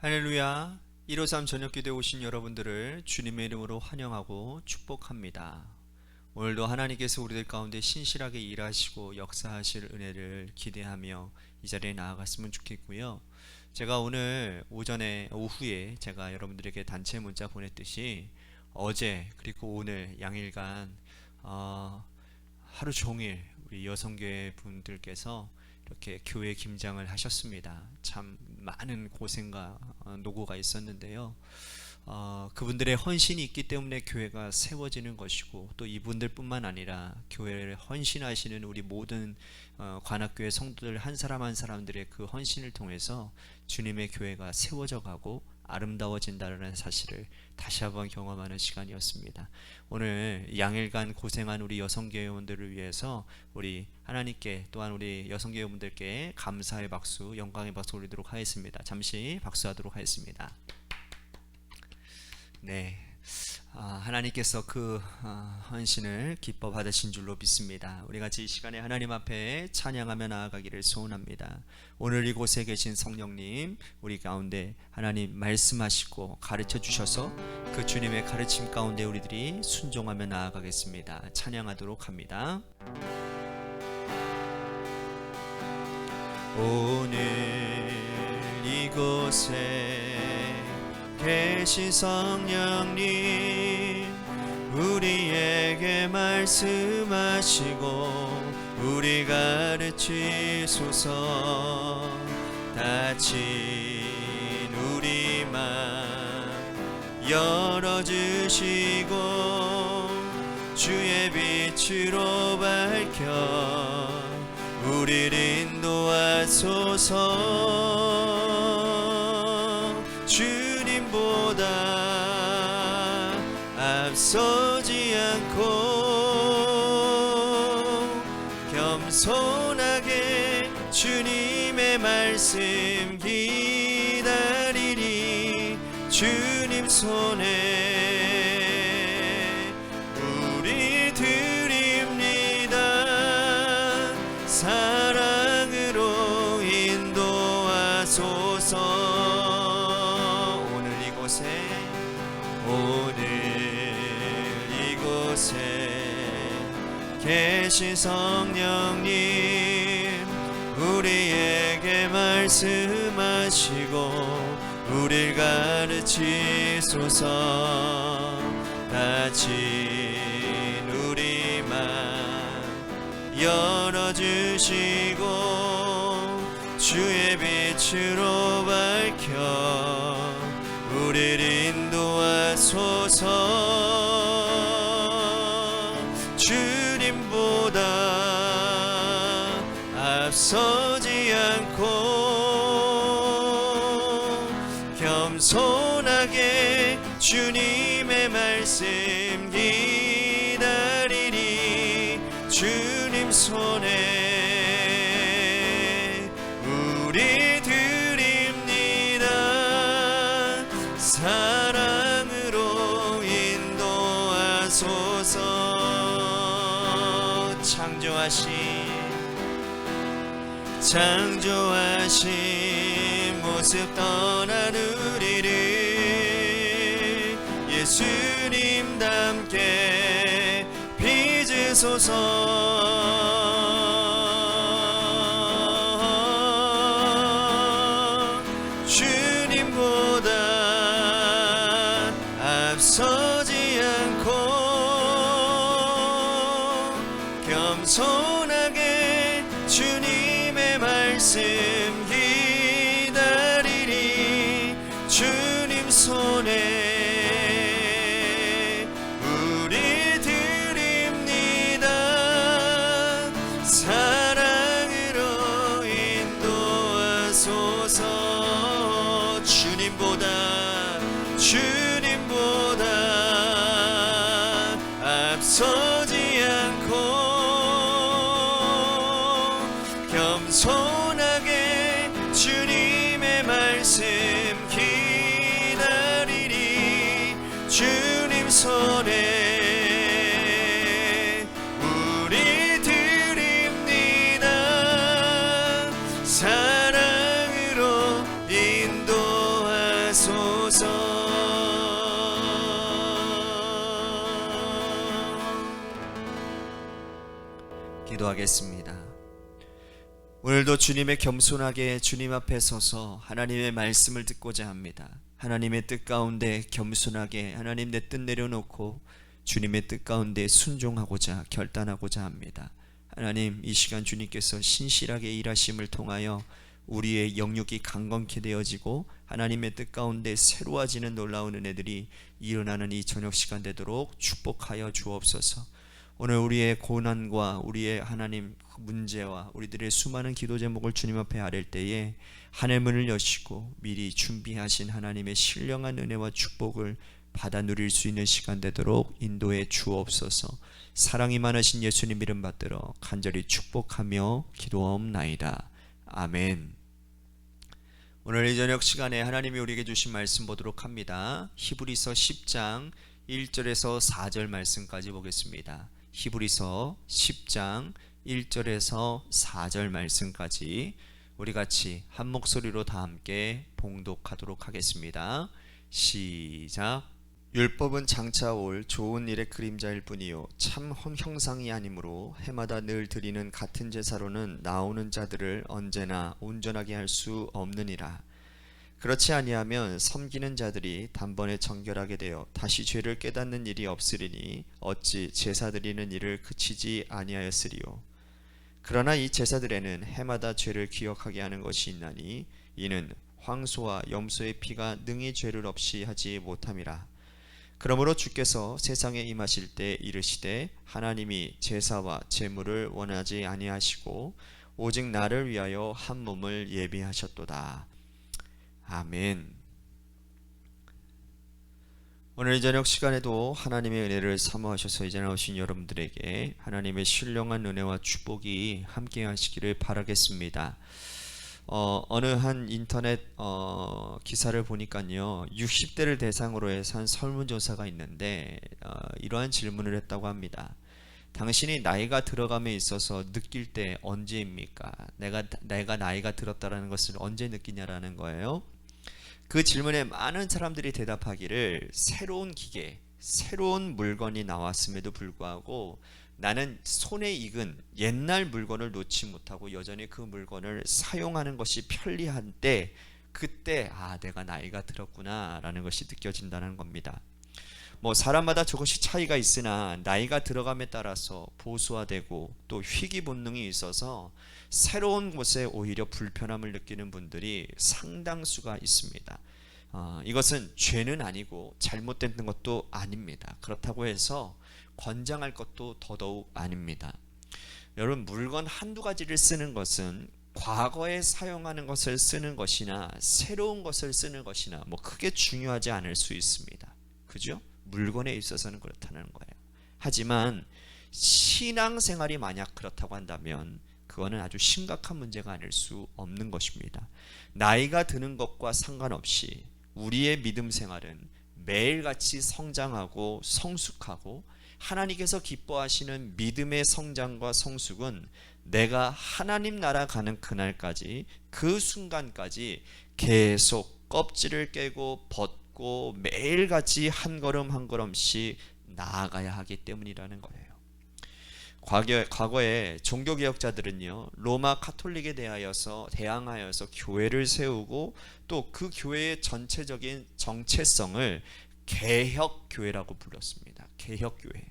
할렐루야. 153 저녁기도에 오신 여러분들을 주님의 이름으로 환영하고 축복합니다. 오늘도 하나님께서 우리들 가운데 신실하게 일하시고 역사하실 은혜를 기대하며 이 자리에 나아갔으면 좋겠고요. 제가 오늘 오후에 제가 여러분들에게 단체 문자 보냈듯이 어제 그리고 오늘 양일간 하루 종일 우리 여성교회 분들께서 이렇게 교회 김장을 하셨습니다. 참 많은 고생과 노고가 있었는데요. 그분들의 헌신이 있기 때문에 교회가 세워지는 것이고, 또 이분들 뿐만 아니라 교회를 헌신하시는 우리 모든 관악교회 성도들 한 사람 한 사람들의 그 헌신을 통해서 주님의 교회가 세워져 가고 아름다워진다는 사실을 다시 한번 경험하는 시간이었습니다. 오늘 양일간 고생한 우리 여성교회원들을 위해서 우리 하나님께, 또한 우리 여성교회원들께 감사의 박수, 영광의 박수 올리도록 하겠습니다. 잠시 박수하도록 하겠습니다. 네, 하나님께서 그 헌신을 기뻐 받으신 줄로 믿습니다. 우리 같이 이 시간에 하나님 앞에 찬양하며 나아가기를 소원합니다. 오늘 이곳에 계신 성령님, 우리 가운데 하나님 말씀하시고 가르쳐 주셔서 그 주님의 가르침 가운데 우리들이 순종하며 나아가겠습니다. 찬양하도록 합니다. 오늘 이곳에 계신 성령님, 우리에게 말씀하시고 우리 가르치소서. 다친 우리 맘 열어주시고 주의 빛으로 밝혀 우리를 인도하소서. 주님보다 앞서지 않고 겸손하게 주님의 말씀 기다리리. 주님 손에 우리 드립니다. 사랑으로 인도하소서. 오늘 이곳에 계신 성령님, 우리에게 말씀하시고 우릴 가르치소서. 다친 우리 맘 열어주시고 주의 빛으로 밝혀 우리를 인도하소서. 주님보다 앞서지 않고 겸손하게 주님의 말씀 기다리리. 주님 손에 우리 드립니다. 사랑으로 인도하소서. 창조하신 모습 떠난 우리를 예수님답게 빚으소서. 주님보다 앞서지 않고 겸손하게 주님의 말씀 기다리리. 주님 손에 우리 드립니다. 사랑으로 인도하소서. 주님보다 앞서지 않고 겸손하게 주님의 말씀 기다리리. 주님 손에 우리 드립니다. 사랑으로 인도하 기도하겠습니다. 오늘도 주님의 겸손하게 주님 앞에 서서 하나님의 말씀을 듣고자 합니다. 하나님의 뜻 가운데 겸손하게 하나님 내 뜻 내려놓고 주님의 뜻 가운데 순종하고자 결단하고자 합니다. 하나님, 이 시간 주님께서 신실하게 일하심을 통하여 우리의 영육이 강건케 되어지고 하나님의 뜻 가운데 새로워지는 놀라운 은혜들이 일어나는 이 저녁 시간 되도록 축복하여 주옵소서. 오늘 우리의 고난과 우리의 하나님 문제와 우리들의 수많은 기도 제목을 주님 앞에 아랠 때에 하늘문을 여시고 미리 준비하신 하나님의 신령한 은혜와 축복을 받아 누릴 수 있는 시간 되도록 인도해 주옵소서. 사랑이 많으신 예수님 이름 받들어 간절히 축복하며 기도하옵나이다. 아멘. 오늘 이 저녁 시간에 하나님이 우리에게 주신 말씀 보도록 합니다. 히브리서 10장 1절에서 4절 말씀까지 보겠습니다. 히브리서 10장 1절에서 4절 말씀까지 우리 같이 한 목소리로 다 함께 봉독하도록 하겠습니다. 시작. 율법은 장차 올 좋은 일의 그림자일 뿐이요 참 형상이 아니므로 해마다 늘 드리는 같은 제사로는 나오는 자들을 언제나 온전하게 할 수 없느니라. 그렇지 아니하면 섬기는 자들이 단번에 정결하게 되어 다시 죄를 깨닫는 일이 없으리니 어찌 제사 드리는 일을 그치지 아니하였으리요. 그러나 이 제사들에는 해마다 죄를 기억하게 하는 것이 있나니 이는 황소와 염소의 피가 능히 죄를 없이 하지 못함이라. 그러므로 주께서 세상에 임하실 때 이르시되 하나님이 제사와 제물을 원하지 아니하시고 오직 나를 위하여 한 몸을 예비하셨도다. 아멘. 오늘 이 저녁 시간에도 하나님의 은혜를 사모하셔서 이제 나오신 여러분들에게 하나님의 신령한 은혜와 축복이 함께 하시기를 바라겠습니다. 어느 한 인터넷 기사를 보니까요 60대를 대상으로 해서 한 설문조사가 있는데 이러한 질문을 했다고 합니다. 당신이 나이가 들어감에 있어서 느낄 때 언제입니까? 내가 나이가 들었다라는 것을 언제 느끼냐라는 거예요. 그 질문에 많은 사람들이 대답하기를 새로운 기계, 새로운 물건이 나왔음에도 불구하고 나는 손에 익은 옛날 물건을 놓지 못하고 여전히 그 물건을 사용하는 것이 편리한 때, 그때 내가 나이가 들었구나 라는 것이 느껴진다는 겁니다. 사람마다 저것이 차이가 있으나 나이가 들어감에 따라서 보수화되고 또 희귀 본능이 있어서 새로운 곳에 오히려 불편함을 느끼는 분들이 상당수가 있습니다. 이것은 죄는 아니고 잘못된 것도 아닙니다. 그렇다고 해서 권장할 것도 더더욱 아닙니다. 여러분, 물건 한두 가지를 쓰는 것은 과거에 사용하는 것을 쓰는 것이나 새로운 것을 쓰는 것이나 크게 중요하지 않을 수 있습니다. 그죠? 물건에 있어서는 그렇다는 거예요. 하지만 신앙생활이 만약 그렇다고 한다면 그거는 아주 심각한 문제가 아닐 수 없는 것입니다. 나이가 드는 것과 상관없이 우리의 믿음 생활은 매일같이 성장하고 성숙하고 하나님께서 기뻐하시는 믿음의 성장과 성숙은 내가 하나님 나라 가는 그날까지, 그 순간까지 계속 껍질을 깨고 벗고 매일같이 한 걸음 한 걸음씩 나아가야 하기 때문이라는 거예요. 과거에 종교개혁자들은요 로마 카톨릭에 대항하여서 교회를 세우고 또 그 교회의 전체적인 정체성을 개혁교회라고 불렀습니다. 개혁교회.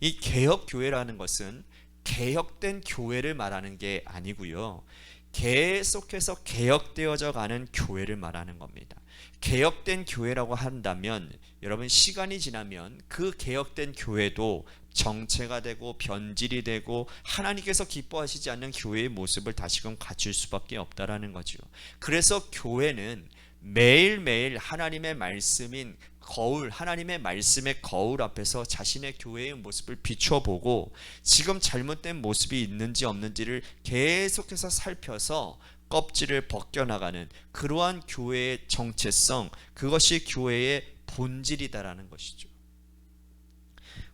이 개혁교회라는 것은 개혁된 교회를 말하는 게 아니고요, 계속해서 개혁되어져 가는 교회를 말하는 겁니다. 개혁된 교회라고 한다면 여러분, 시간이 지나면 그 개혁된 교회도 정체가 되고 변질이 되고 하나님께서 기뻐하시지 않는 교회의 모습을 다시금 갖출 수밖에 없다라는 거죠. 그래서 교회는 매일매일 하나님의 말씀인 거울, 하나님의 말씀의 거울 앞에서 자신의 교회의 모습을 비춰보고 지금 잘못된 모습이 있는지 없는지를 계속해서 살펴서 껍질을 벗겨나가는 그러한 교회의 정체성, 그것이 교회의 본질이다라는 것이죠.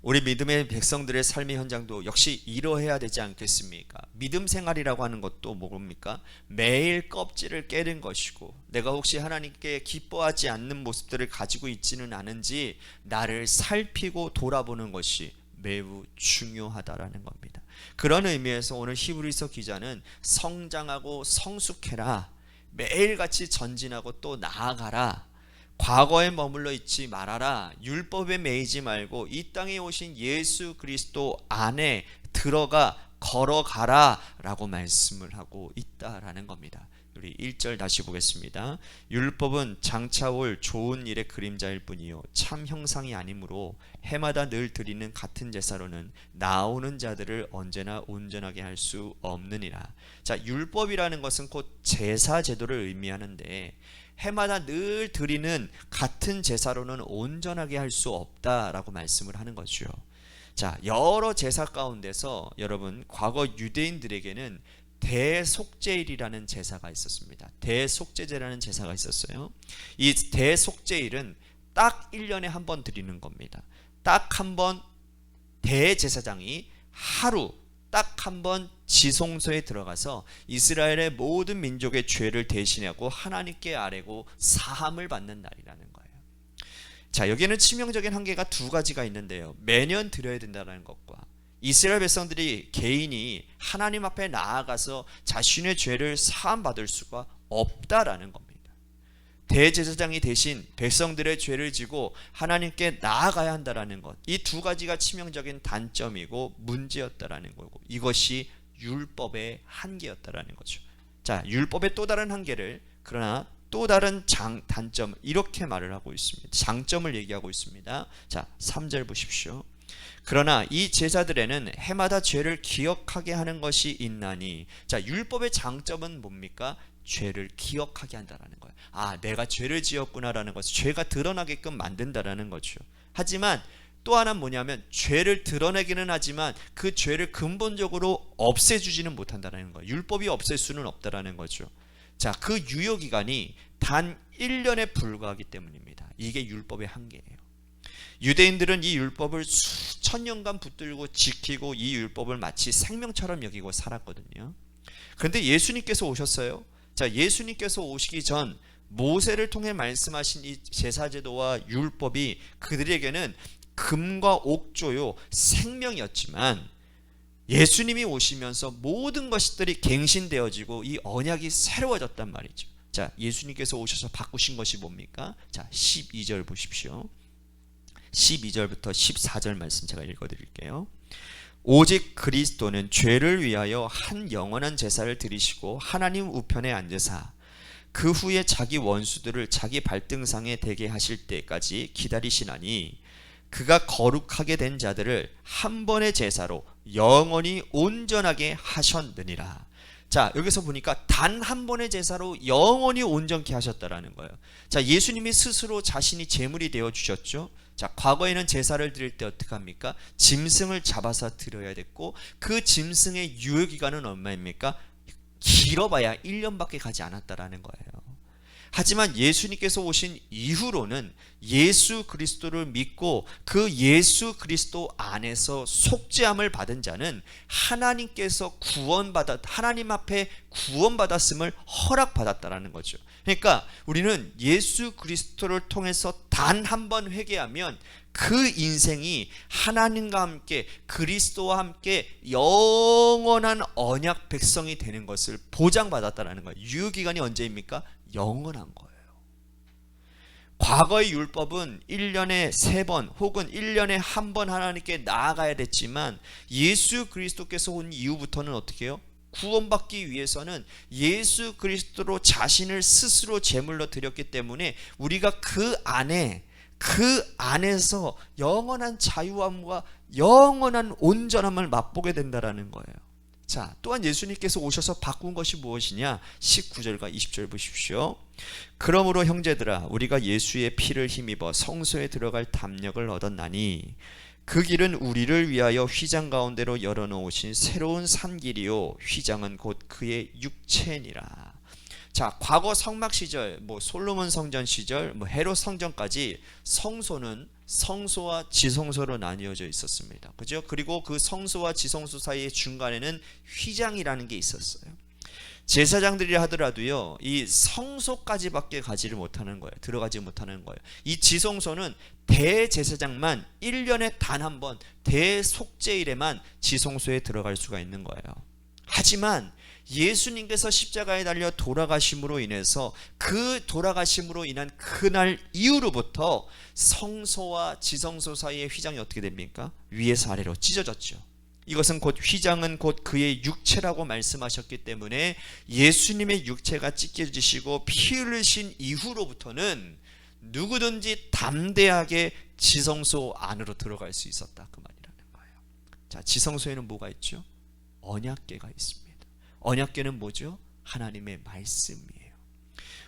우리 믿음의 백성들의 삶의 현장도 역시 이러해야 되지 않겠습니까? 믿음 생활이라고 하는 것도 뭡니까? 매일 껍질을 깨는 것이고, 내가 혹시 하나님께 기뻐하지 않는 모습들을 가지고 있지는 않은지 나를 살피고 돌아보는 것이 매우 중요하다라는 겁니다. 그런 의미에서 오늘 히브리서 기자는 성장하고 성숙해라, 매일같이 전진하고 또 나아가라, 과거에 머물러 있지 말아라, 율법에 매이지 말고 이 땅에 오신 예수 그리스도 안에 들어가 걸어가라 라고 말씀을 하고 있다라는 겁니다. 우리 1절 다시 보겠습니다. 율법은 장차 올 좋은 일의 그림자일 뿐이요 참 형상이 아니므로 해마다 늘 드리는 같은 제사로는 나오는 자들을 언제나 온전하게 할 수 없느니라. 자, 율법이라는 것은 곧 제사 제도를 의미하는데 해마다 늘 드리는 같은 제사로는 온전하게 할 수 없다라고 말씀을 하는 거죠. 자, 여러 제사 가운데서 여러분 과거 유대인들에게는 대속죄일이라는 제사가 있었습니다. 대속죄제라는 제사가 있었어요. 이 대속죄일은 딱 1년에 한 번 드리는 겁니다. 딱 한 번 대제사장이 하루 딱 한 번 지성소에 들어가서 이스라엘의 모든 민족의 죄를 대신하고 하나님께 아뢰고 사함을 받는 날이라는 거예요. 자, 여기에는 치명적인 한계가 두 가지가 있는데요. 매년 드려야 된다는 것과 이스라엘 백성들이 개인이 하나님 앞에 나아가서 자신의 죄를 사함받을 수가 없다라는 겁니다. 대제사장이 대신 백성들의 죄를 지고 하나님께 나아가야 한다라는 것, 이 두 가지가 치명적인 단점이고 문제였다라는 거고, 이것이 율법의 한계였다라는 거죠. 자, 율법의 또 다른 한계를, 그러나 또 다른 단점, 이렇게 말을 하고 있습니다. 장점을 얘기하고 있습니다. 자, 3절 보십시오. 그러나 이 제사들에는 해마다 죄를 기억하게 하는 것이 있나니. 자, 율법의 장점은 뭡니까? 죄를 기억하게 한다라는 거예요. 아, 내가 죄를 지었구나라는 것을 죄가 드러나게끔 만든다라는 거죠. 하지만 또 하나는 뭐냐면 죄를 드러내기는 하지만 그 죄를 근본적으로 없애주지는 못한다는 거예요. 율법이 없앨 수는 없다라는 거죠. 자, 그 유효기간이 단 1년에 불과하기 때문입니다. 이게 율법의 한계예요. 유대인들은 이 율법을 수천 년간 붙들고 지키고 이 율법을 마치 생명처럼 여기고 살았거든요. 그런데 예수님께서 오셨어요. 자, 예수님께서 오시기 전 모세를 통해 말씀하신 이 제사제도와 율법이 그들에게는 금과 옥조요 생명이었지만 예수님이 오시면서 모든 것들이 갱신되어지고 이 언약이 새로워졌단 말이죠. 자, 예수님께서 오셔서 바꾸신 것이 뭡니까? 자, 12절 보십시오. 12절부터 14절 말씀 제가 읽어드릴게요. 오직 그리스도는 죄를 위하여 한 영원한 제사를 드리시고 하나님 우편에 앉으사 그 후에 자기 원수들을 자기 발등상에 대게 하실 때까지 기다리시나니 그가 거룩하게 된 자들을 한 번의 제사로 영원히 온전하게 하셨느니라. 자, 여기서 보니까 단 한 번의 제사로 영원히 온전케 하셨다라는 거예요. 자, 예수님이 스스로 자신이 제물이 되어 주셨죠. 자, 과거에는 제사를 드릴 때 어떻게 합니까? 짐승을 잡아서 드려야 됐고 그 짐승의 유효기간은 얼마입니까? 길어봐야 1년밖에 가지 않았다라는 거예요. 하지만 예수님께서 오신 이후로는 예수 그리스도를 믿고 그 예수 그리스도 안에서 속죄함을 받은 자는 하나님께서 하나님 앞에 구원받았음을 허락받았다라는 거죠. 그러니까 우리는 예수 그리스도를 통해서 단 한 번 회개하면 그 인생이 하나님과 함께 그리스도와 함께 영원한 언약 백성이 되는 것을 보장받았다는 거예요. 유효기간이 언제입니까? 영원한 거예요. 과거의 율법은 1년에 3번 혹은 1년에 한 번 하나님께 나아가야 됐지만 예수 그리스도께서 온 이후부터는 어떻게 해요? 구원받기 위해서는 예수 그리스도로 자신을 스스로 제물로 드렸기 때문에 우리가 그 안에서 영원한 자유함과 영원한 온전함을 맛보게 된다라는 거예요. 자, 또한 예수님께서 오셔서 바꾼 것이 무엇이냐? 19절과 20절 보십시오. 그러므로 형제들아 우리가 예수의 피를 힘입어 성소에 들어갈 담력을 얻었나니 그 길은 우리를 위하여 휘장 가운데로 열어놓으신 새로운 산길이요 휘장은 곧 그의 육체니라. 자, 과거 성막 시절, 솔로몬 성전 시절, 헤롯 성전까지 성소는 성소와 지성소로 나뉘어져 있었습니다. 그죠? 그리고 그 성소와 지성소 사이의 중간에는 휘장이라는 게 있었어요. 제사장들이라 하더라도요, 이 성소까지밖에 가지를 못하는 거예요. 들어가지 못하는 거예요. 이 지성소는 대제사장만 1년에 단 한 번 대속죄일에만 지성소에 들어갈 수가 있는 거예요. 하지만 예수님께서 십자가에 달려 돌아가심으로 인해서 그 돌아가심으로 인한 그날 이후로부터 성소와 지성소 사이의 휘장이 어떻게 됩니까? 위에서 아래로 찢어졌죠. 이것은 곧 휘장은 곧 그의 육체라고 말씀하셨기 때문에 예수님의 육체가 찢겨지시고 피 흘리신 이후로부터는 누구든지 담대하게 지성소 안으로 들어갈 수 있었다, 그 말이라는 거예요. 자, 지성소에는 뭐가 있죠? 언약궤가 있습니다. 언약궤는 뭐죠? 하나님의 말씀이에요.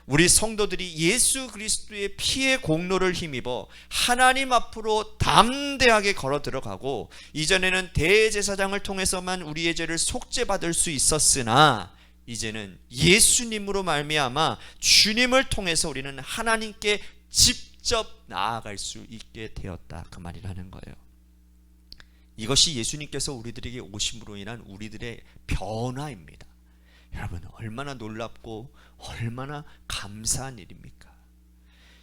우리 성도들이 예수 그리스도의 피의 공로를 힘입어 하나님 앞으로 담대하게 걸어 들어가고, 이전에는 대제사장을 통해서만 우리의 죄를 속죄받을 수 있었으나 이제는 예수님으로 말미암아 주님을 통해서 우리는 하나님께 직접 나아갈 수 있게 되었다, 그 말이라는 거예요. 이것이 예수님께서 우리들에게 오심으로 인한 우리들의 변화입니다. 여러분, 얼마나 놀랍고 얼마나 감사한 일입니까?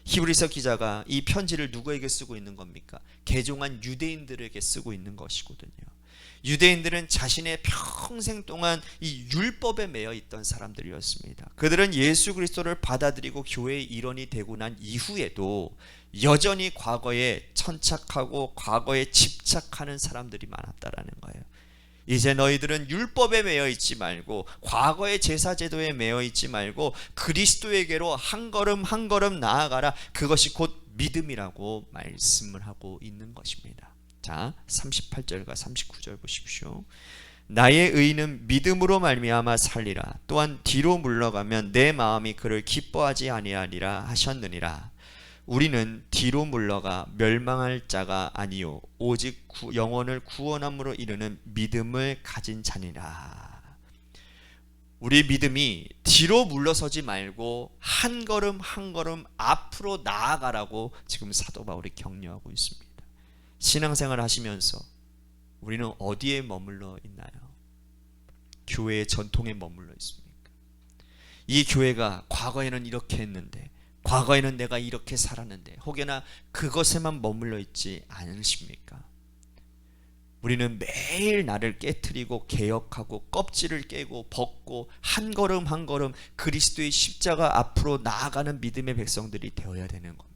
히브리서 기자가 이 편지를 누구에게 쓰고 있는 겁니까? 개종한 유대인들에게 쓰고 있는 것이거든요. 유대인들은 자신의 평생 동안 이 율법에 매여 있던 사람들이었습니다. 그들은 예수 그리스도를 받아들이고 교회의 일원이 되고 난 이후에도 여전히 과거에 천착하고 과거에 집착하는 사람들이 많았다라는 거예요. 이제 너희들은 율법에 매여 있지 말고 과거의 제사제도에 매여 있지 말고 그리스도에게로 한 걸음 한 걸음 나아가라. 그것이 곧 믿음이라고 말씀을 하고 있는 것입니다. 자, 38절과 39절 보십시오. 나의 의는 믿음으로 말미암아 살리라. 또한 뒤로 물러가면 내 마음이 그를 기뻐하지 아니하리라 하셨느니라. 우리는 뒤로 물러가 멸망할 자가 아니요 오직 영혼을 구원함으로 이르는 믿음을 가진 자니라. 우리 믿음이 뒤로 물러서지 말고 한 걸음 한 걸음 앞으로 나아가라고 지금 사도 바울이 격려하고 있습니다. 신앙생활 하시면서 우리는 어디에 머물러 있나요? 교회의 전통에 머물러 있습니까? 이 교회가 과거에는 이렇게 했는데, 과거에는 내가 이렇게 살았는데, 혹여나 그것에만 머물러 있지 않으십니까? 우리는 매일 나를 깨트리고 개혁하고 껍질을 깨고 벗고 한 걸음 한 걸음 그리스도의 십자가 앞으로 나아가는 믿음의 백성들이 되어야 되는 겁니다.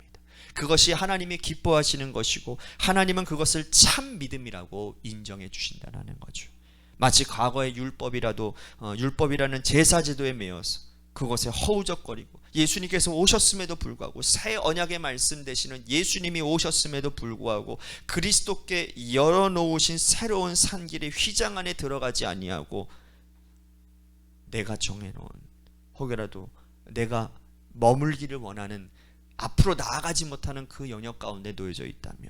그것이 하나님이 기뻐하시는 것이고 하나님은 그것을 참 믿음이라고 인정해 주신다는 거죠. 마치 과거의 율법이라는 제사제도에 매여서 그것에 허우적거리고 예수님께서 오셨음에도 불구하고 새 언약의 말씀 되시는 예수님이 오셨음에도 불구하고 그리스도께 열어놓으신 새로운 산길의 휘장 안에 들어가지 아니하고 내가 정해놓은, 혹여라도 내가 머물기를 원하는, 앞으로 나아가지 못하는 그 영역 가운데 놓여져 있다면,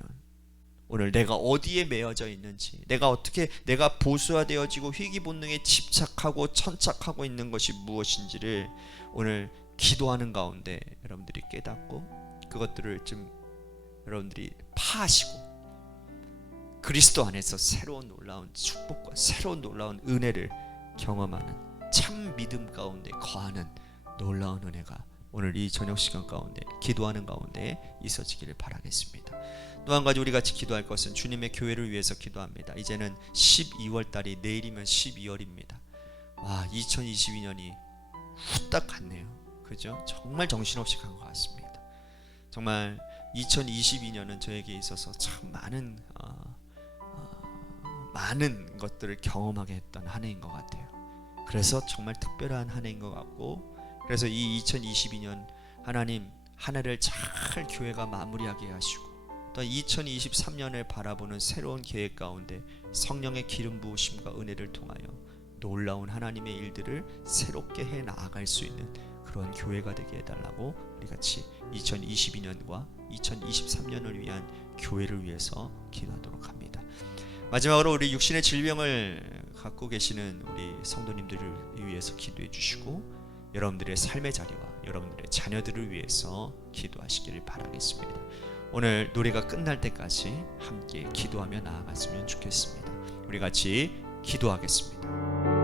오늘 내가 어디에 매여져 있는지, 내가 보수화되어지고 희귀본능에 집착하고 천착하고 있는 것이 무엇인지를 오늘 기도하는 가운데 여러분들이 깨닫고 그것들을 좀 여러분들이 파하시고 그리스도 안에서 새로운 놀라운 축복과 새로운 놀라운 은혜를 경험하는 참 믿음 가운데 거하는 놀라운 은혜가 오늘 이 저녁 시간 가운데 기도하는 가운데 있어지기를 바라겠습니다. 또 한 가지 우리 같이 기도할 것은 주님의 교회를 위해서 기도합니다. 이제는 12월 달이 내일이면 12월입니다. 와, 2022년이 후딱 갔네요. 그죠? 정말 정신없이 간 것 같습니다. 정말 2022년은 저에게 있어서 참 많은 것들을 경험하게 했던 한 해인 것 같아요. 그래서 정말 특별한 한 해인 것 같고, 그래서 이 2022년 하나님 한 해를 잘 교회가 마무리하게 하시고 또 2023년을 바라보는 새로운 계획 가운데 성령의 기름 부으심과 은혜를 통하여 놀라운 하나님의 일들을 새롭게 해 나아갈 수 있는 그런 교회가 되게 해달라고 우리 같이 2022년과 2023년을 위한 교회를 위해서 기도하도록 합니다. 마지막으로 우리 육신의 질병을 갖고 계시는 우리 성도님들을 위해서 기도해 주시고 여러분들의 삶의 자리와 여러분들의 자녀들을 위해서 기도하시기를 바라겠습니다. 오늘 노래가 끝날 때까지 함께 기도하며 나아갔으면 좋겠습니다. 우리 같이 기도하겠습니다.